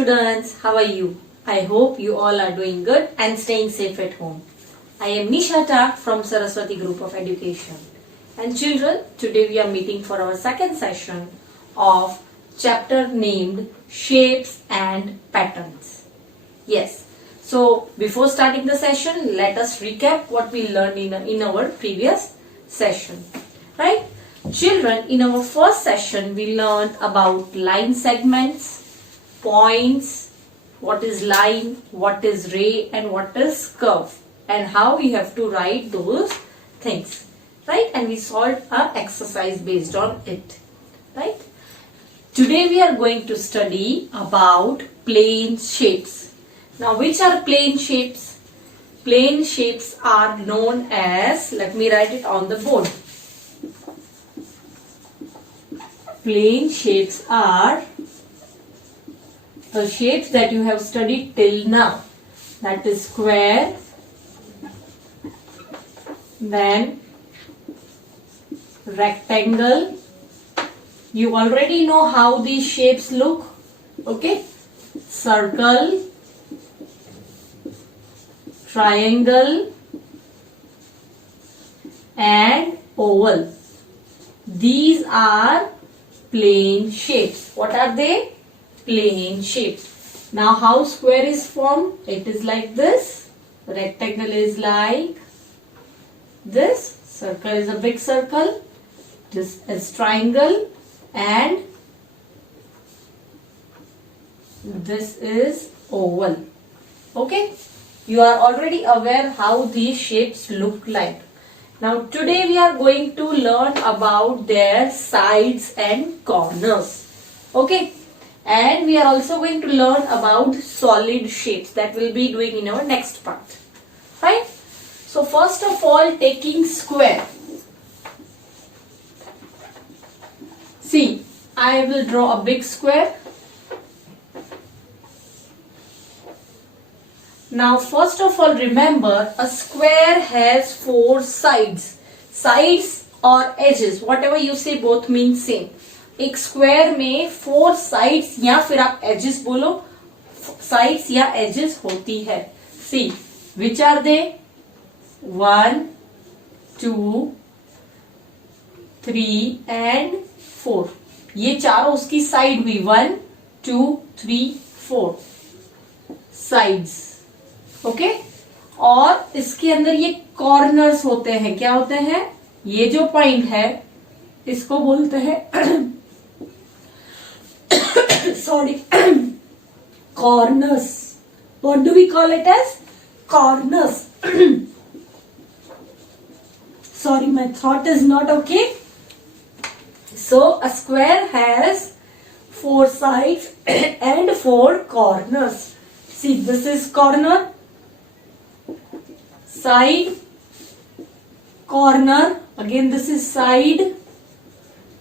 students, how are you? I hope you all are doing good and staying safe at home. I am Nisha Tak from Saraswati Group of Education. And children, today we are meeting for our second session of chapter named Shapes and Patterns. Yes, so before starting the session, let us recap what we learned in our previous session. Right? Children, in our first session, we learned about line segments, points, what is line, what is ray, and what is curve, and how we have to write those things. Right? And we solved an exercise based on it. Right? Today we are going to study about plane shapes. Now, which are plane shapes? Plane shapes are known as, let me write it on the board. Plane shapes are the shapes that you have studied till now. That is square, then rectangle. You already know how these shapes look. Okay? Circle, triangle, and oval. These are plane shapes. What are they? Plane shapes. Now, how square is formed? It is like this. Rectangle is like this. Circle is a big circle. This is triangle. And this is oval. Okay? You are already aware how these shapes look like. Now, today we are going to learn about their sides and corners. Okay? And we are also going to learn about solid shapes that we'll be doing in our next part. Right? So, first of all, taking square. See, I will draw a big square. Now, first of all, remember a square has four sides. Sides or edges, whatever you say, both mean same. एक square में four sides या फिर आप edges बोलो, sides या edges होती है. सी which are they? 1, 2, 3 and 4. ये चारों उसकी साइड हुई. 1, 2, 3, 4 साइड्स. ओके. और इसके अंदर ये कॉर्नर्स होते हैं. क्या होते हैं? ये जो पॉइंट है इसको बोलते हैं sorry corners. What do we call it as? Corners. Sorry, my throat is not okay. So a square has four sides and four corners. See, this is corner, side, corner. Again this is side.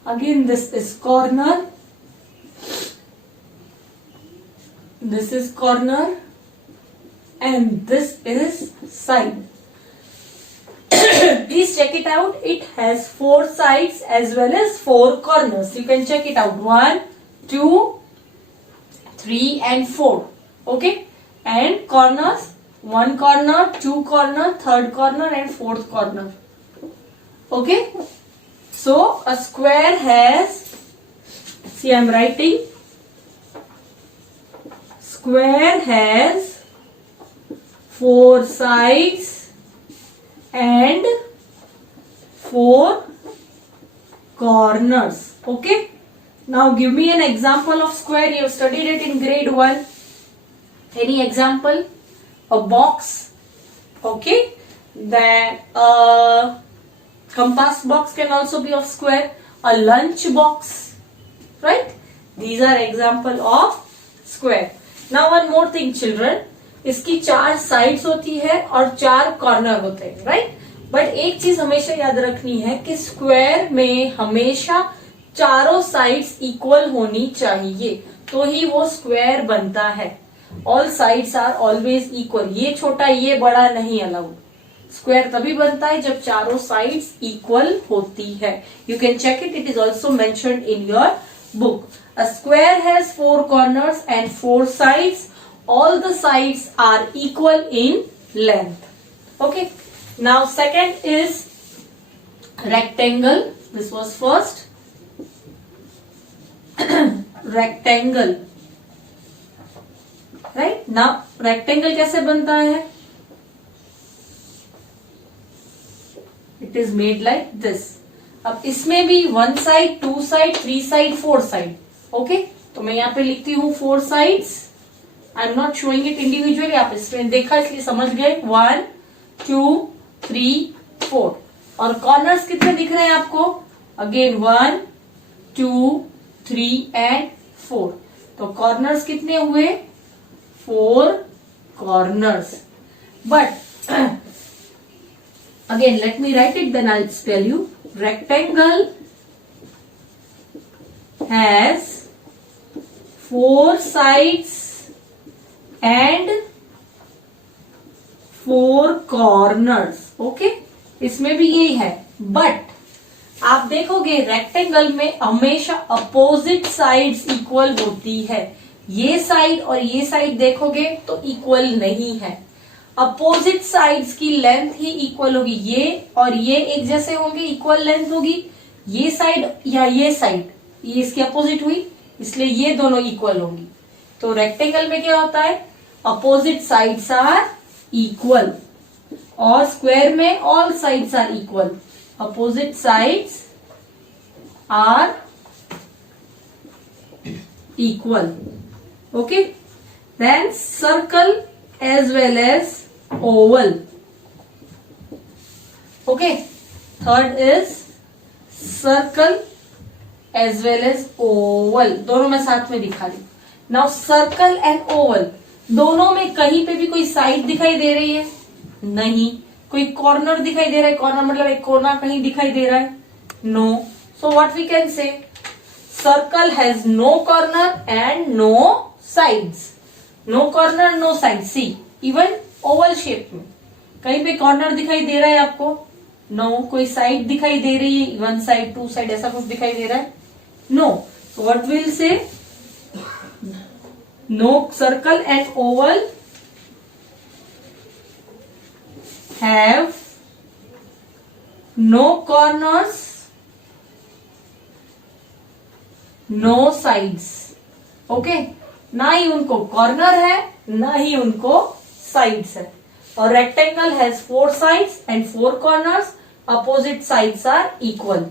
Again this is corner. This is corner and this is side. Please check it out. It has four sides as well as four corners. You can check it out. 1, 2, 3 and 4. Okay. And corners. 1 corner, 2 corner, 3rd corner and 4th corner. Okay. So a square has, see, I am writing. Square has four sides and four corners. Okay. Now give me an example of square. You have studied it in grade 1. Any example? A box. Okay. Then a compass box can also be of square. A lunch box. Right? These are example of square. Now one more thing, children. इसकी 4 sides होती है और 4 corner होते हैं. Right? But एक चीज हमेशा याद रखनी है कि स्क्वायर में हमेशा चारों साइड्स इक्वल होनी चाहिए तो ही वो स्क्वायर बनता है. All sides are always equal. ये छोटा ये बड़ा नहीं अलाउड. स्क्वायर तभी बनता है जब चारों साइड्स इक्वल होती है. You can check it. It is also mentioned in your book. A square has 4 corners and 4 sides. All the sides are equal in length. Okay. Now second is rectangle. This was first. Rectangle. Right? Now rectangle कैसे बनता है? It is made like this. अब इसमें भी 1 side, 2 side, 3 side, 4 side. Okay, तो मैं यहाँ पे लिखती हूँ 4 sides. I am not showing it individually. आप इसमें देखा इसलिए समझ गए. 1, 2, 3, 4. और कॉर्नर्स कितने दिख रहे हैं आपको? Again 1, 2, 3 and 4. तो कॉर्नर्स कितने हुए? 4 corners. But again, let me write it, then I'll spell you. Rectangle has 4 sides and 4 corners. Okay? इसमें भी यही है. But आप देखोगे रेक्टेंगल में हमेशा अपोजिट साइड्स इक्वल होती है. ये साइड और ये साइड देखोगे तो इक्वल नहीं है. अपोजिट साइड्स की लेंथ ही इक्वल होगी. ये और ये एक जैसे होंगे, इक्वल लेंथ होगी. ये साइड या ये साइड, ये इसकी अपोजिट हुई, इसलिए ये दोनों इक्वल होंगी. तो रेक्टेंगल में क्या होता है? Opposite sides are equal. और स्क्वायर में all sides are equal. Opposite sides are equal. Okay, then circle as well as oval. Okay, third is circle as well as oval. दोनों में साथ में दिखा रही. Now circle and oval दोनों में कहीं पे भी कोई साइड दिखाई दे रही है? नहीं. कोई कॉर्नर दिखाई दे रहा है? कॉर्नर मतलब एक कोना कहीं दिखाई दे रहा है? No. So what we can say? Circle has no corner and no sides. No corner, no sides. See, even oval shape में कहीं पे कॉर्नर दिखाई दे रहा है आपको? No. कोई साइड दिखाई दे रही है? 1 side, 2 side ऐसा कुछ दिखाई दे रहा है? No. So what we'll say? No circle and oval have no corners, no sides. Okay? ना ही उनको कॉर्नर है, ना ही उनको साइड्स है. और rectangle has 4 sides and 4 corners. Opposite sides are equal.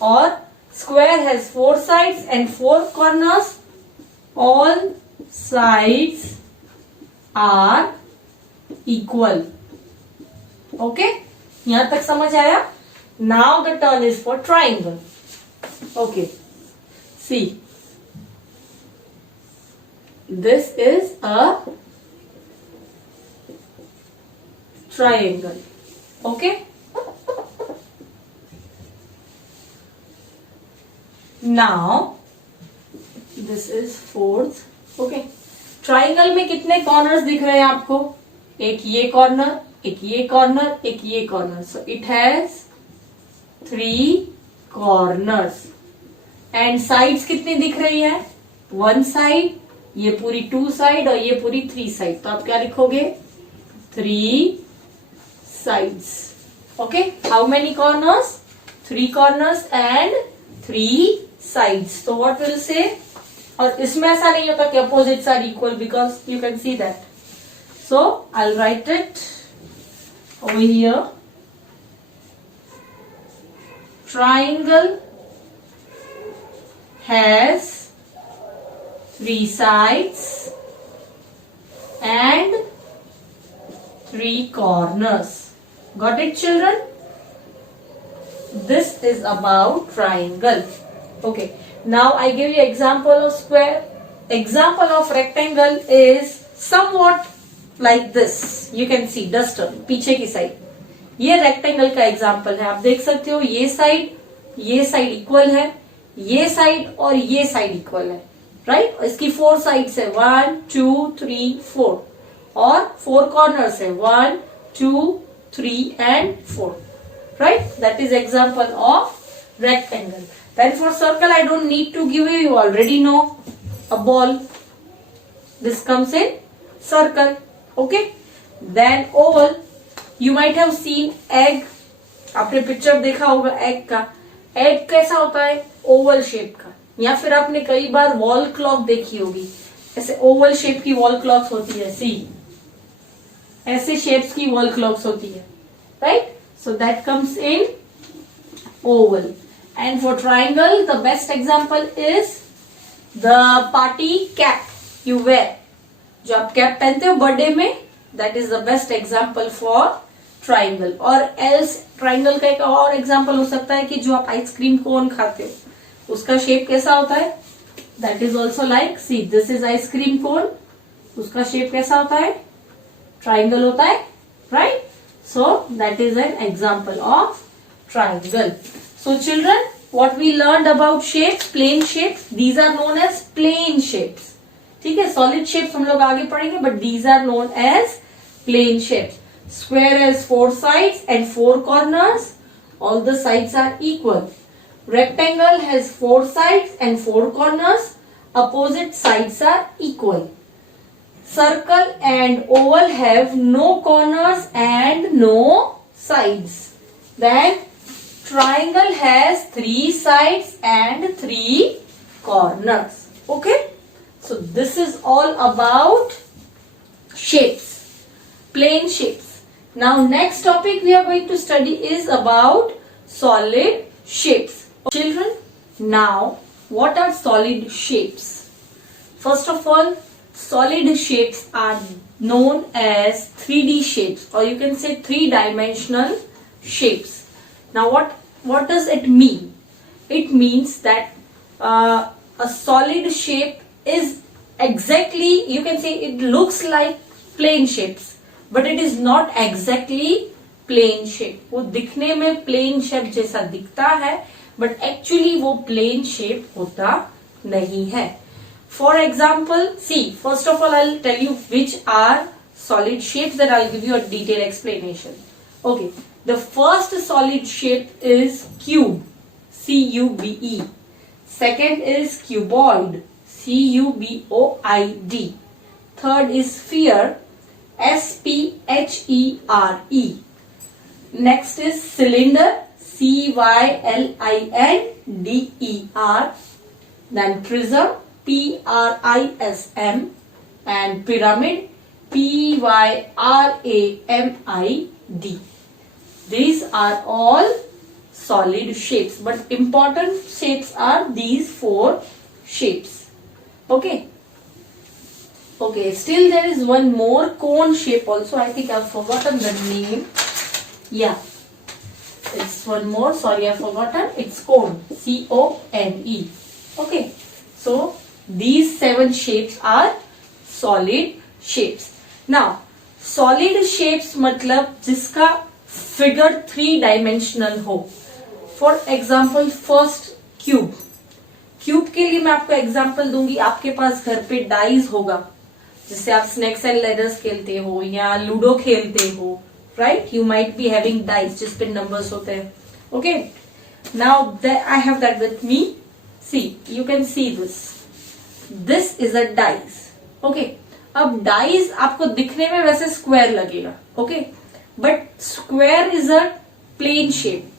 और square has 4 sides and 4 corners. All sides are equal. Okay, यहां तक समझ आया? Now the turn is for triangle. Okay, see, this is a triangle. Okay, now this is fourth. Okay, triangle में कितने corners दिख रहे हैं आपको? एक ये कॉर्नर, एक ये कॉर्नर, एक ये corner. So it has 3 corners. And sides कितनी दिख रही है? 1 side, ये पूरी 2 side और ये पूरी 3 side. तो आप क्या लिखोगे? 3 sides. Okay, how many corners? 3 corners and 3 sides. So what will say? और इसमें ऐसा नहीं होता कि opposites are equal because you can see that. So I'll write it over here. Triangle has 3 sides and 3 corners. Got it, children? This is about triangle. Okay. Now I give you example of square. Example of rectangle is somewhat like this. You can see duster पीछे की side. ये rectangle का example है. आप देख सकते हो ये साइड इक्वल है, ये साइड और ये साइड इक्वल है. राइट? इसकी 4 साइड्स है. 1, 2, 3, 4 और 4 कॉर्नर्स है. 1, 2, 3 and 4. Right? That is example of rectangle. Then for circle, I don't need to give you already know. A ball. This comes in circle. Okay. Then oval. You might have seen egg. आपने picture देखा होगा egg का. Egg कैसा होता है? Oval shape का. या फिर आपने कई बार वॉल क्लॉक देखी होगी. ऐसे ओवल शेप की वॉल क्लॉक्स होती है. सी ऐसे शेप्स की वॉल क्लॉक्स होती है. Right. So that comes in oval. And for triangle, the best example is the party cap you wear. जो आप कैप पहनते हो बर्थडे में, that is the best example for triangle. और else triangle का एक और एग्जाम्पल हो सकता है कि जो आप आइसक्रीम कोन खाते हो उसका शेप कैसा होता है. That is also like, see this is ice cream cone. उसका शेप कैसा होता है? ट्राइंगल होता है. Right? So that is an example of triangle. So children, what we learned about shapes, plane shapes, these are known as plane shapes. ठीक है. Solid shapes हम लोग आगे पढ़ेंगे, but these are known as plane shapes. Square has 4 sides and 4 corners. All the sides are equal. Rectangle has 4 sides and 4 corners. Opposite sides are equal. Circle and oval have no corners and no sides. Then triangle has 3 sides and 3 corners. Okay. So this is all about shapes, plane shapes. Now next topic we are going to study is about solid shapes. Children, now what are solid shapes? First of all, solid shapes are known as 3D shapes, or you can say 3-dimensional shapes. Now what does it mean? It means that a solid shape is exactly, you can say it looks like plane shapes, but it is not exactly plane shape. वो दिखने में plane shape जैसा दिखता है, but actually वो plane shape होता नहीं है. For example, see, first of all I'll tell you which are solid shapes, then I'll give you a detailed explanation. Okay. The first solid shape is cube, C-U-B-E. Second is cuboid, C-U-B-O-I-D. Third is sphere, S-P-H-E-R-E. Next is cylinder, C-Y-L-I-N-D-E-R. Then prism, P-R-I-S-M. And pyramid, P-Y-R-A-M-I-D. These are all solid shapes, but important shapes are these 4 shapes. Okay. Okay, still there is one more cone shape also. I think I've forgotten the name. Yeah. It's one more. Sorry, I've forgotten. It's cone. C-O-N-E. Okay. So, these 7 shapes are solid shapes. Now, solid shapes मतलब जिसका figure 3-डायमेंशनल हो. For example first cube. Cube के लिए मैं आपको example दूंगी. आपके पास घर पे डाइज होगा, जिससे आप स्नेक्स एंड लेडर्स खेलते हो या लूडो खेलते हो. Right. You might be having dice जिसपे नंबर्स होते हैं. Okay. Now I have that with me. See, you can see this. This is a dice. Okay. अब डाइज आपको दिखने में वैसे स्क्वायर लगेगा. Okay. But square is a plane shape.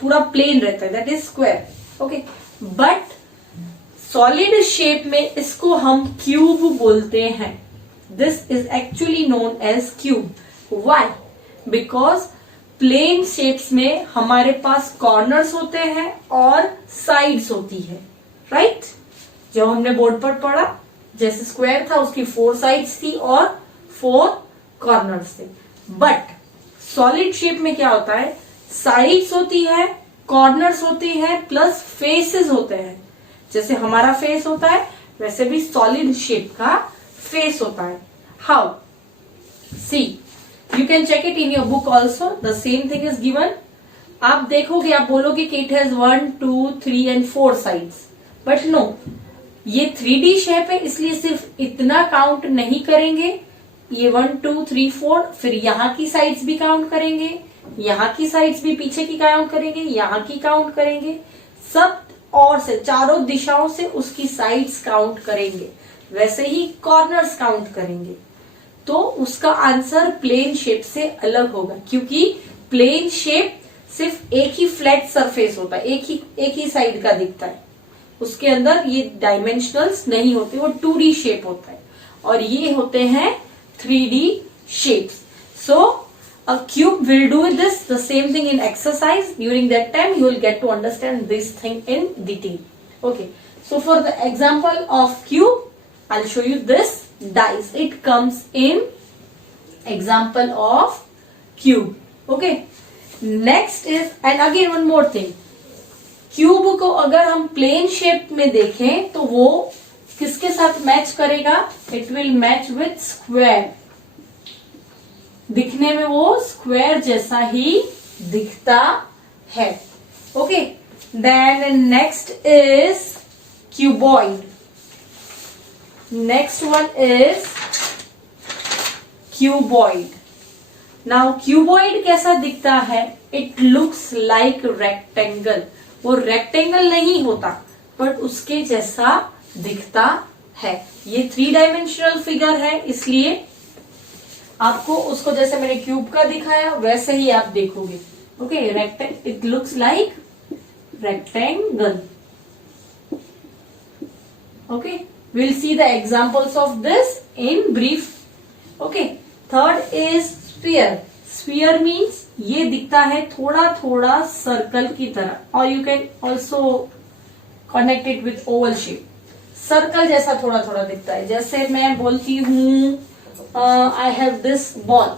पूरा प्लेन रहता है, that is square. Okay. But solid shape में इसको हम क्यूब बोलते हैं. This is actually known as cube. Why? Because plane shapes में हमारे पास कॉर्नर्स होते हैं और साइड्स होती है. राइट. जब हमने बोर्ड पर पढ़ा, जैसे स्क्वायर था उसकी 4 साइड्स थी और 4 कॉर्नर्स थे. बट सॉलिड शेप में क्या होता है? साइड्स होती है, कॉर्नर्स होती है, प्लस फेसेस होते हैं. जैसे हमारा फेस होता है वैसे भी सॉलिड शेप का फेस होता है. How? See, you can check it in your book also. The same thing is given. आप देखोगे, आप बोलोगे कि it has 1, 2, 3 and 4 sides. But no, ये 3D शेप है इसलिए सिर्फ इतना काउंट नहीं करेंगे. ये 1, 2, 3, 4, फिर यहाँ की साइड्स भी काउंट करेंगे, यहाँ की साइड्स भी पीछे की काउंट करेंगे, यहाँ की काउंट करेंगे. सब और से चारों दिशाओं से उसकी साइड्स काउंट करेंगे, वैसे ही कॉर्नर्स काउंट करेंगे, तो उसका आंसर प्लेन शेप से अलग होगा, क्योंकि प्लेन शेप सिर्फ एक ही फ्लैट सरफेस होता है, एक ही साइड का दिखता है, उसके अंदर ये डायमेंशनल्स नहीं होते, वो 2D शेप होता है, और ये होते हैं 3D shapes. So a cube will do this the same thing in exercise. During that time you will get to understand this thing in detail. Okay, so for the example of cube, I'll show you this dice. It comes in example of cube. Okay, next is, and again one more thing, cube को अगर हम plane shape में देखें तो वो किसके साथ match करेगा? It will match with square, दिखने में वो स्क्वायर जैसा ही दिखता है. Okay, then next is cuboid. Next one is cuboid. Now cuboid कैसा दिखता है? It looks like rectangle. वो रेक्टेंगल नहीं होता बट उसके जैसा दिखता है. ये 3 डायमेंशनल फिगर है, इसलिए आपको उसको जैसे मैंने क्यूब का दिखाया वैसे ही आप देखोगे. Okay, it looks like rectangle. Okay, we'll see the examples of this in brief. Okay, third is sphere. Sphere means ये दिखता है थोड़ा थोड़ा सर्कल की तरह, और you can also connect it with oval shape. Circle जैसा थोड़ा थोड़ा दिखता है. जैसे मैं बोलती हूँ I have this ball.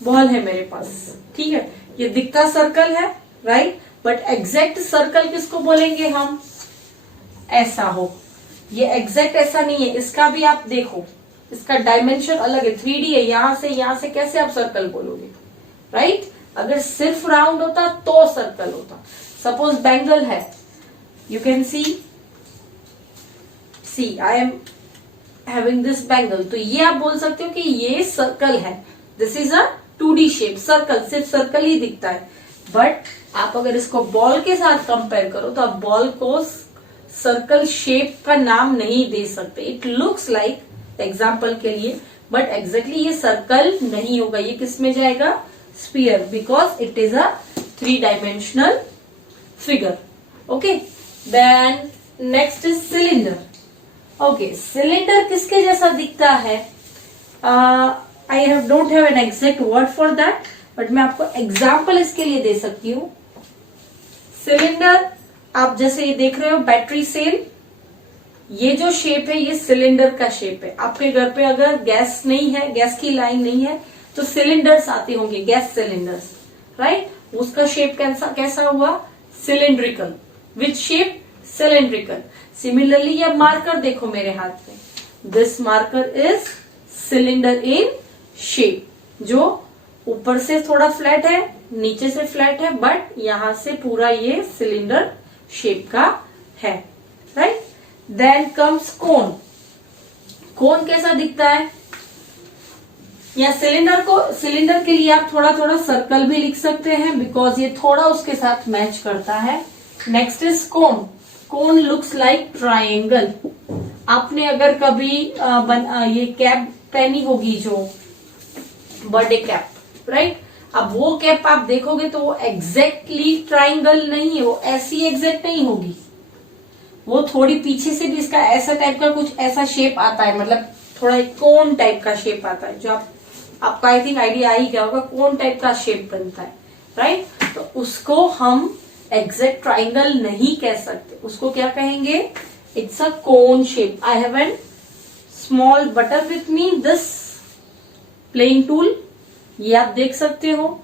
Ball है मेरे पास, ठीक है, ये दिखता सर्कल है, राइट, बट एग्जैक्ट सर्कल किसको बोलेंगे हम? ऐसा हो. ये एग्जैक्ट ऐसा नहीं है, इसका भी आप देखो, इसका डायमेंशन अलग है, 3D है. यहां से कैसे आप सर्कल बोलोगे, राइट? अगर सिर्फ राउंड होता तो सर्कल होता. सपोज बैंगल है, you can C I am having this bangle, तो ये आप बोल सकते हो कि ये सर्कल है. This is a 2D shape, circle, सिर्फ सर्कल ही दिखता है. बट आप अगर इसको बॉल के साथ कंपेयर करो तो आप बॉल को सर्कल शेप का नाम नहीं दे सकते. इट लुक्स लाइक, एग्जाम्पल के लिए, बट एग्जैक्टली ये सर्कल नहीं होगा. ये किस में जाएगा? Sphere, because it is a 3 dimensional figure. Okay, then next is cylinder. Okay, cylinder किसके जैसा दिखता है? I don't have an exact word for that, but मैं आपको एग्जाम्पल इसके लिए दे सकती हूँ. सिलेंडर, आप जैसे ये देख रहे हो बैटरी सेल, ये जो शेप है ये सिलेंडर का शेप है. आपके घर पे अगर गैस नहीं है, गैस की लाइन नहीं है, तो सिलेंडर्स आते होंगे, गैस सिलेंडर्स, राइट? उसका शेप कैसा हुआ? Cylindrical. Which shape? Cylindrical. Similarly ये मार्कर देखो मेरे हाथ में, this marker is cylinder in shape, जो ऊपर से थोड़ा फ्लैट है, नीचे से फ्लैट है, बट यहां से पूरा ये सिलेंडर शेप का है, राइट? देन कम्स कोन. कोन कैसा दिखता है? या सिलेंडर के लिए आप थोड़ा थोड़ा सर्कल भी लिख सकते हैं, बिकॉज ये थोड़ा उसके साथ मैच करता है. Next is cone. Cone looks like triangle. आपने अगर कभी ये कैप पहनी होगी, जो बर्थडे कैप, राइट? अब वो कैप आप देखोगे तो वो एग्जैक्टली ट्रायंगल नहीं है, वो ऐसी एग्जैक्ट नहीं होगी, वो थोड़ी पीछे से भी इसका ऐसा टाइप का कुछ ऐसा शेप आता है, मतलब थोड़ा एक कोन टाइप का शेप आता है, जो आपका आई थिंक आइडिया आ ही गया होगा, कोन टाइप का शेप बनता है, राइट? तो उसको हम एग्जैक्ट ट्राइंगल नहीं कह सकते, उसको क्या कहेंगे? It's a cone shape. I have an small butter with me, this playing tool, ये आप देख सकते हो.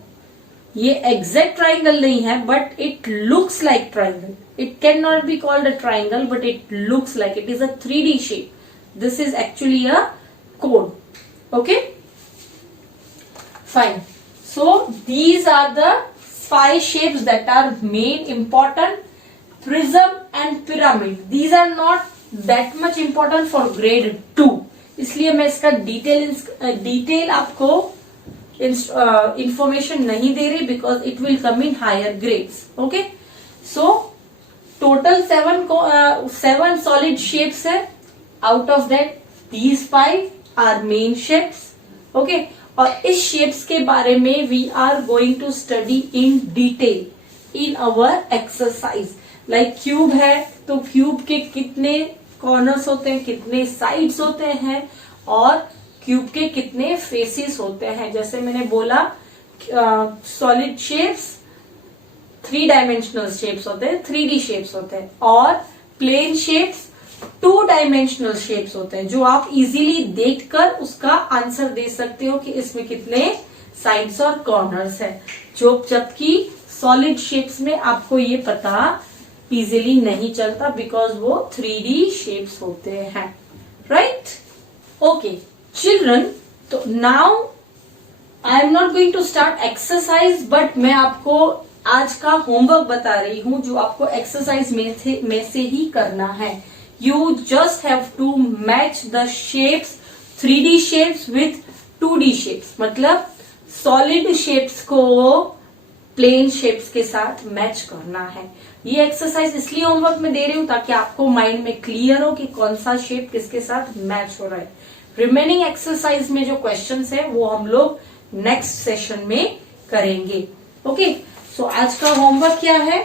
ये एग्जैक्ट ट्राइंगल नहीं है, but it looks like triangle. It can not be called a triangle, but it looks like, it is a 3D shape. This is actually a cone. Okay, fine. So these are the 5 shapes that are main important. Prism and pyramid, these are not that much important for grade 2. इसलिए मैं इसका detail आपको information नहीं दे रही, because it will come in higher grades. Okay, so total 7 solid shapes है. Out of that these 5 are main shapes. Okay, और इस शेप्स के बारे में we are going to study in detail in our exercise. Like cube है तो cube के कितने कॉर्नर्स होते हैं, कितने साइड्स होते हैं, और क्यूब के कितने फेसेस होते हैं. जैसे मैंने बोला सॉलिड शेप्स 3 डायमेंशनल शेप्स होते हैं, 3D शेप्स होते हैं, और प्लेन शेप्स 2 डायमेंशनल शेप्स होते हैं, जो आप इजीली देखकर उसका आंसर दे सकते हो कि इसमें कितने साइड्स और कॉर्नर्स है. जबकि सॉलिड शेप्स में आपको ये पता इजीली नहीं चलता बिकॉज वो 3D शेप्स होते हैं. राइट? ओके चिल्ड्रन, तो now I am not going to start exercise, but मैं आपको आज का होमवर्क बता रही हूं जो आपको एक्सरसाइज में से ही करना है. You just have to match the shapes, 3D shapes with 2D shapes. मतलब solid shapes को प्लेन शेप्स के साथ मैच करना है. ये एक्सरसाइज इसलिए होमवर्क में दे रही हूं ताकि आपको माइंड में क्लियर हो कि कौन सा शेप किसके साथ मैच हो रहा है. रिमेनिंग एक्सरसाइज में जो क्वेश्चंस है वो हम लोग नेक्स्ट सेशन में करेंगे. ओके, सो आज का होमवर्क क्या है?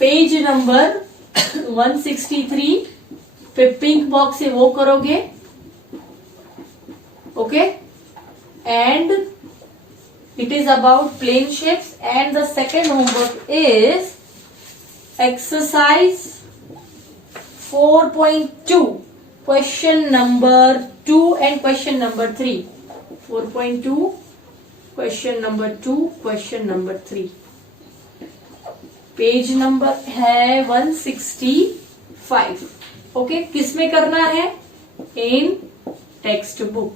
पेज नंबर 163 पे पिंक बॉक्स से वो करोगे. Okay, and it is about plane shapes. And the second homework is exercise 4.2 question number 2 and question number 3. 4.2 question number 2 question number 3. Page number है 165. ओके, किसमें करना है? In textbook.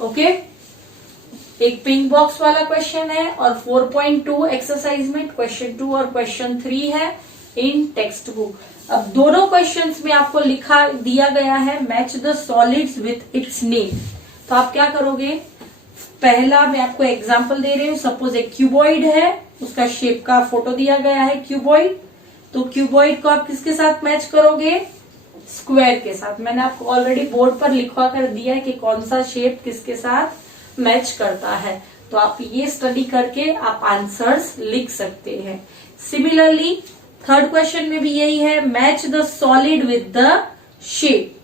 ओके, एक pink box वाला question है और 4.2 exercise में question 2 और क्वेश्चन 3 है इन टेक्स्ट बुक. अब दोनों क्वेश्चंस में आपको लिखा दिया गया है match the solids with its name. तो आप क्या करोगे? पहला मैं आपको एग्जांपल दे रही हूं. सपोज एक क्यूबॉइड है, उसका शेप का फोटो दिया गया है क्यूबॉइड. तो क्यूबॉइड को आप किसके साथ मैच करोगे? स्क्वायर के साथ. मैंने आपको ऑलरेडी बोर्ड पर लिखवा कर दिया है कि कौन सा शेप किसके साथ मैच करता है. तो आप ये स्टडी करके आप आंसर्स लिख सकते हैं. सिमिलरली थर्ड क्वेश्चन में भी यही है, match the solid with the shape.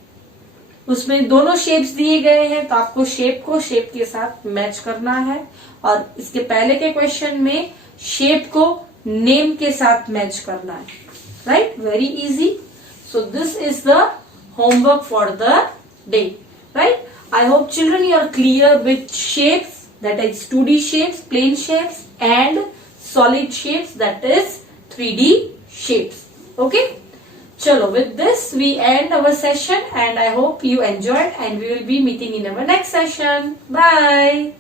उसमें दोनों शेप्स दिए गए हैं तो आपको शेप को शेप के साथ मैच करना है. और इसके पहले के क्वेश्चन में शेप को नेम के साथ मैच करना है. Right? Very easy. So this is the homework for the day. Right? I hope children you are clear with shapes, that is 2D shapes, plane shapes, and solid shapes, that is 3D shapes. Okay? Chalo, with this we end our session and I hope you enjoyed and we will be meeting in our next session. Bye.